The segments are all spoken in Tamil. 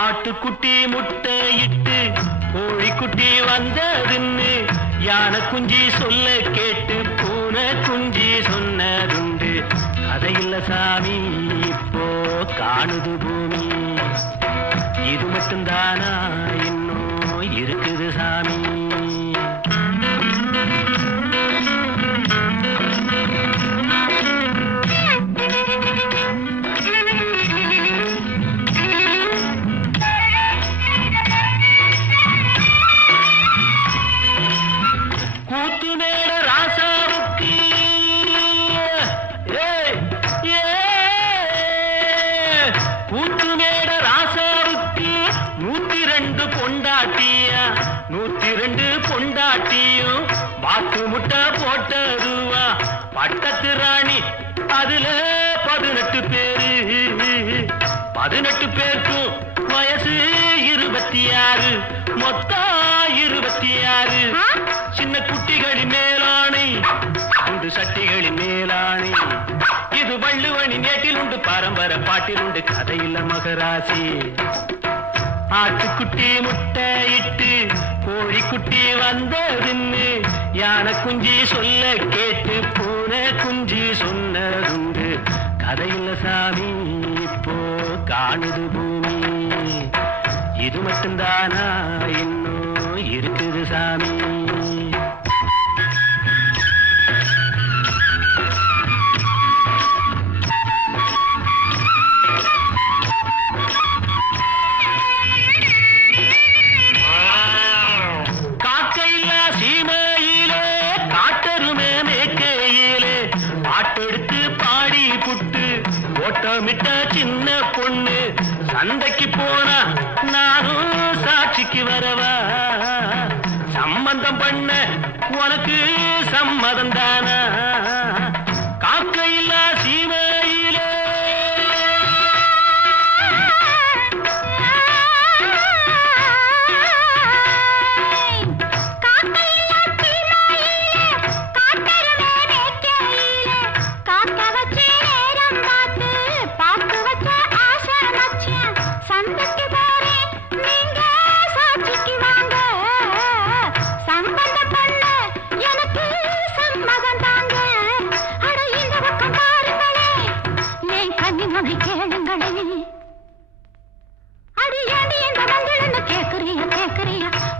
ஆட்டுக்குட்டி முட்டையிட்டு கோழிக்குட்டி வந்ததுன்னு யானை குஞ்சி சொல்ல கேட்டு பூனை குஞ்சி சொன்னதுண்டு. கதையில்ல சாமி இப்போ காணுது பூமி, இது மட்டும்தானா இன்னும் இருக்குது சாமி. முட்டை போட்டதுவா பட்டத்து ராணி, அதுல 18 பேரு. 18 பேருக்கும் வயசு 26, மொத்தம் 26. சின்ன குட்டிகளின் மேலாணை, உண்டு சட்டிகளின் மேலாணை. இது வள்ளுவனி நேட்டில் உண்டு, பரம்பரை பாட்டில் உண்டு, கதையில்ல மகராசி. ஆட்டுக்குட்டி முட்டையிட்டு கோழிக்குட்டி வந்ததுன்னு யானை குஞ்சி சொல்ல கேட்டு பூனை குஞ்சி சொன்னதுண்டு. கதையில்ல சாமி இப்போ காணுது பூமி, இது மட்டும்தானா இன்னும் இருக்குது சாமி. ஓட்டமிட்ட சின்ன பொண்ணு சந்தைக்கு போனா நானும் சாட்சிக்கு வரவா? சம்பந்தம் பண்ண உனக்கு சம்மதம் தானா? காக்கையில்லா சீமையிலே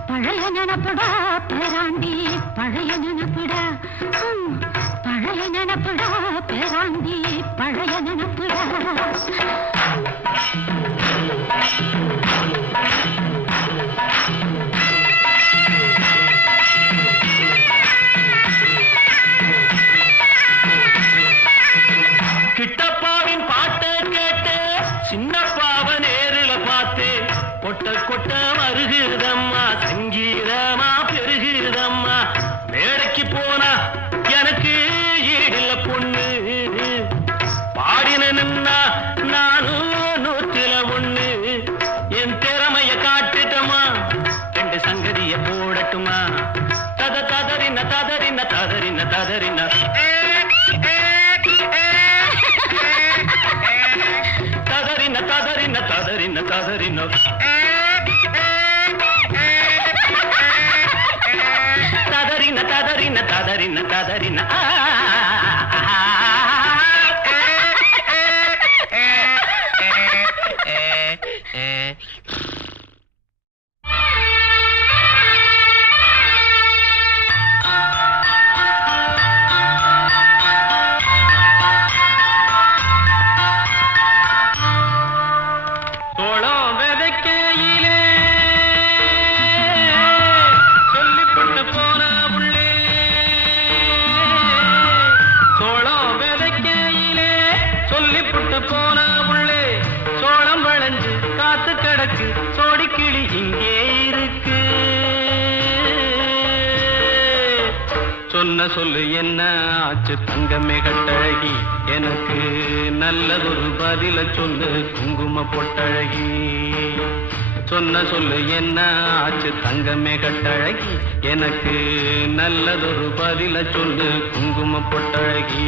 பழைய நினப்புடா பேராண்டி, பழைய நினப்புடா, பழைய நினப்புடா பேராண்டி, பழைய நினப்புடா. கிட்டப்பாவின் பாட்டை கேட்டு சின்னப்பாவ நேரில் பார்த்து கொட்ட கொட்ட வருகிறதம்மா, சங்கீதமா பெருகிறதம்மா. மேடைக்கு போனா எனக்கு ஈடில்ல பொண்ணு, பாடினா நானும் 101. என் திறமைய காட்டுட்டமா, 2 சங்கதிய போடட்டுமா? ததறின ததறின ததறின ததறின ததறின ததறின ததறின ததறின ததறின ததறின ததறின ததறின. சொன்ன சொல்லு என்ன ஆச்சு தங்கமே கட்டழகி, எனக்கு நல்லதொரு பதில சொல்லு குங்கும பொட்டழகி. சொன்ன சொல்லு என்ன ஆச்சு தங்கமே கட்டழகி, எனக்கு நல்லதொரு பதில சொல்லு குங்கும பொட்டழகி.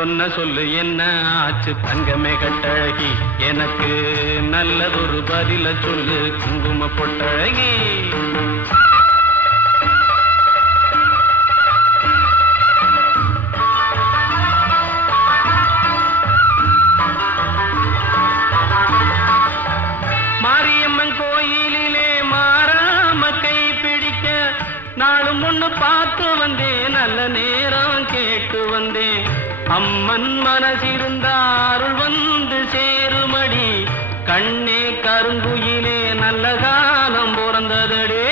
சொன்ன சொல்லு என்ன ஆச்சு தங்கமே கட்டழகி எனக்கு நல்லதொரு பதில சொல்லு குங்கும பொட்டழகி மாரியம்மன் கோயிலிலே மாறாம கை பிடிக்க நாளும் ஒண்ணு பார்த்து வந்தேன் நல்ல நேரம் கேட்டு வந்தேன் அம்மன் மனசிருந்தா அருள் வந்து சேருமடி கண்ணே கருங்குயிலே நல்ல காலம் பிறந்ததடே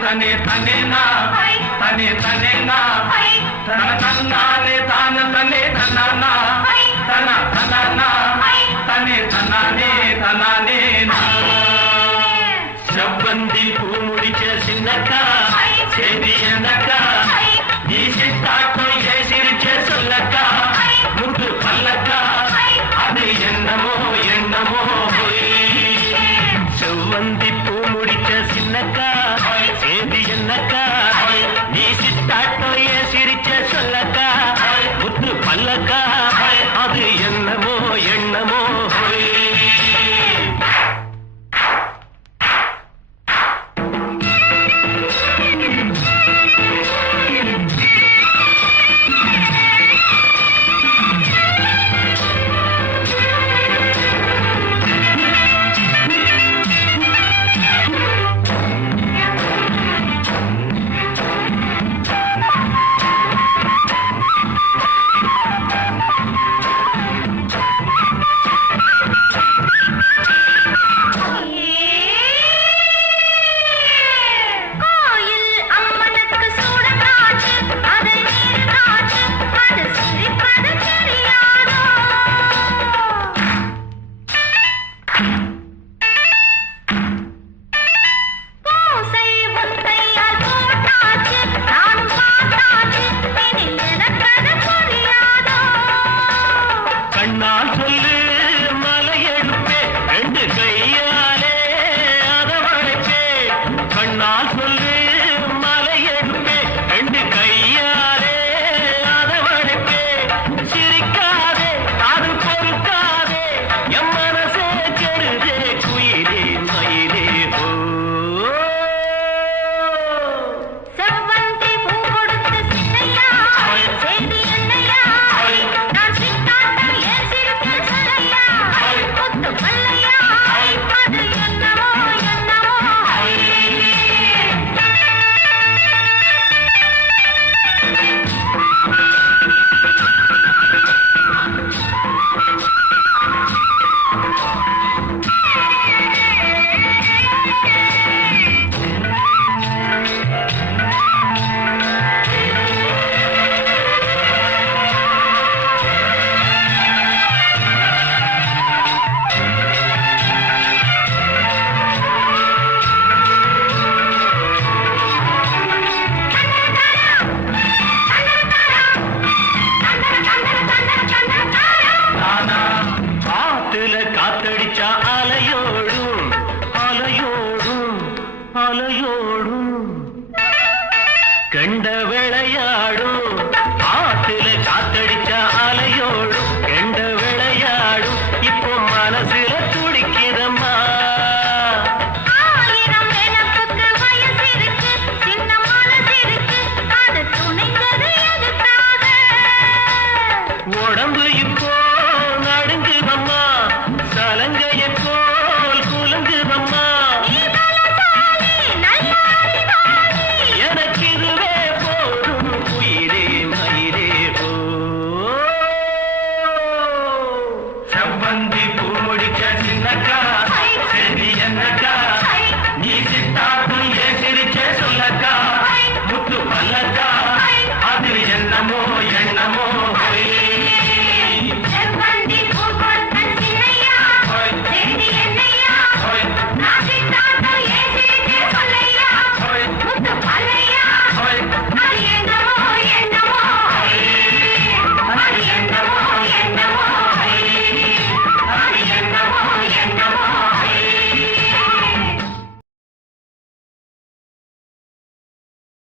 तने तने ना तने तने ना तना तना ने तान तने तना ना तना तना ना तने तना ने ना செவ்வந்தி பூ முடிச்ச சின்னக்கா சேதி என்னக்கா நீ சித்தாட்டம் ஏசிரிச்ச சொல்லக்கா முத்து பல்லக்கா அது என்னமோ என்னமோ செவ்வந்தி பூ முடிச்ச சின்னக்கா சேதி என்னக்கா நீ சித்தாட்டம் ஏசிரிச்ச சொல்லக்கா முத்து பல்லக்கா அது என்னமோ என்னமோ லக்கா